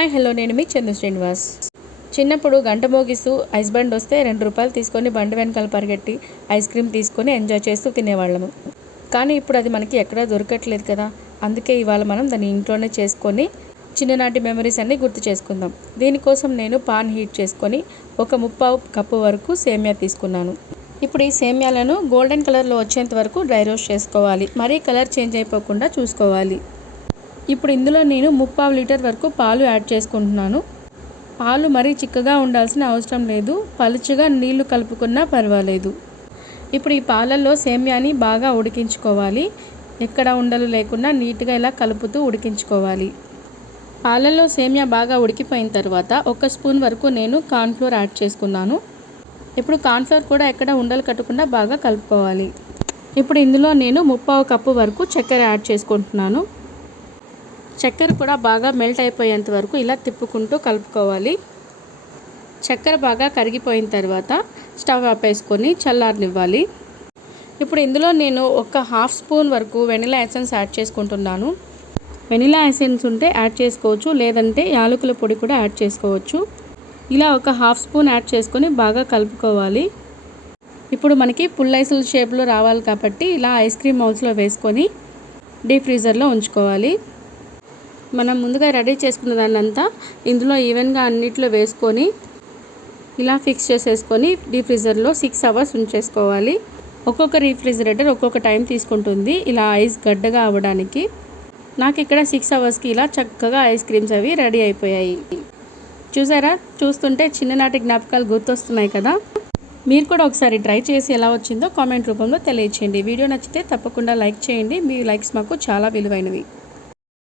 Hi hello నేను మీ చందు శ్రీనివాస్. చిన్నప్పుడు గంట మోగిస్తూ ఐస్ బండ్ వస్తే ₹2 తీసుకొని బండి వెనకాల పరిగెట్టి ఐస్ క్రీమ్ తీసుకొని ఎంజాయ్ చేస్తూ తినేవాళ్ళము. కానీ ఇప్పుడు అది మనకి ఎక్కడా దొరకట్లేదు కదా. అందుకే ఇవాళ మనం దాన్ని ఇంట్లోనే చేసుకొని చిన్ననాటి మెమరీస్ అన్నీ గుర్తు చేసుకుందాం. దీనికోసం నేను పాన్ హీట్ చేసుకొని ఒక 3/4 కప్పు వరకు సేమియా తీసుకున్నాను. ఇప్పుడు ఈ సేమియాలను గోల్డెన్ కలర్లో వచ్చేంత వరకు డ్రై రోస్ట్ చేసుకోవాలి. మరీ కలర్ చేంజ్ అయిపోకుండా చూసుకోవాలి. ఇప్పుడు ఇందులో నేను 3/4 లీటర్ వరకు పాలు యాడ్ చేసుకుంటున్నాను. పాలు మరీ చిక్కగా ఉండాల్సిన అవసరం లేదు, పలుచగా నీళ్లు కలుపుకున్నా పర్వాలేదు. ఇప్పుడు ఈ పాలల్లో సేమియాని బాగా ఉడికించుకోవాలి. ఎక్కడ ఉండలు లేకుండా నీట్గా ఇలా కలుపుతూ ఉడికించుకోవాలి. పాలల్లో సేమియా బాగా ఉడికిపోయిన తర్వాత 1 స్పూన్ వరకు నేను కార్న్ఫ్లోర్ యాడ్ చేసుకున్నాను. ఇప్పుడు కార్న్ఫ్లోర్ కూడా ఎక్కడ ఉండలు కట్టకుండా బాగా కలుపుకోవాలి. ఇప్పుడు ఇందులో నేను 3/4 కప్పు వరకు చక్కెర యాడ్ చేసుకుంటున్నాను. చక్కెర కూడా బాగా మెల్ట్ అయిపోయేంత వరకు ఇలా తిప్పుకుంటూ కలుపుకోవాలి. చక్కెర బాగా కరిగిపోయిన తర్వాత స్టవ్ ఆపేసుకొని చల్లారనివ్వాలి. ఇప్పుడు ఇందులో నేను ఒక 1/2 స్పూన్ వరకు వెనిలా ఎసెన్స్ యాడ్ చేసుకుంటున్నాను. వెనిలా ఎసెన్స్ ఉంటే యాడ్ చేసుకోవచ్చు, లేదంటే యాలకుల పొడి కూడా యాడ్ చేసుకోవచ్చు. ఇలా ఒక 1/2 స్పూన్ యాడ్ చేసుకొని బాగా కలుపుకోవాలి. ఇప్పుడు మనకి పుల్లైసుల షేప్లో రావాలి కాబట్టి ఇలా ఐస్ క్రీమ్ మౌల్స్లో వేసుకొని డీప్ ఫ్రీజర్లో ఉంచుకోవాలి. మనం ముందుగా రెడీ చేసుకున్న దాన్నంతా ఇందులో ఈవెన్గా అన్నిట్లో వేసుకొని ఇలా ఫిక్స్ చేసేసుకొని డీప్ ఫ్రీజర్లో 6 అవర్స్ ఉంచేసుకోవాలి. ఒక్కొక్క రీఫ్రిజిరేటర్ ఒక్కొక్క టైం తీసుకుంటుంది ఇలా ఐస్ గడ్డగా అవ్వడానికి. నాకు ఇక్కడ 6 అవర్స్కి ఇలా చక్కగా ఐస్ క్రీమ్స్ అవి రెడీ అయిపోయాయి. చూసారా, చూస్తుంటే చిన్ననాటి జ్ఞాపకాలు గుర్తొస్తున్నాయి కదా. మీరు కూడా ఒకసారి ట్రై చేసి ఎలా వచ్చిందో కామెంట్ రూపంలో తెలియచేయండి. వీడియో నచ్చితే తప్పకుండా లైక్ చేయండి. మీ లైక్స్ మాకు చాలా విలువైనవి.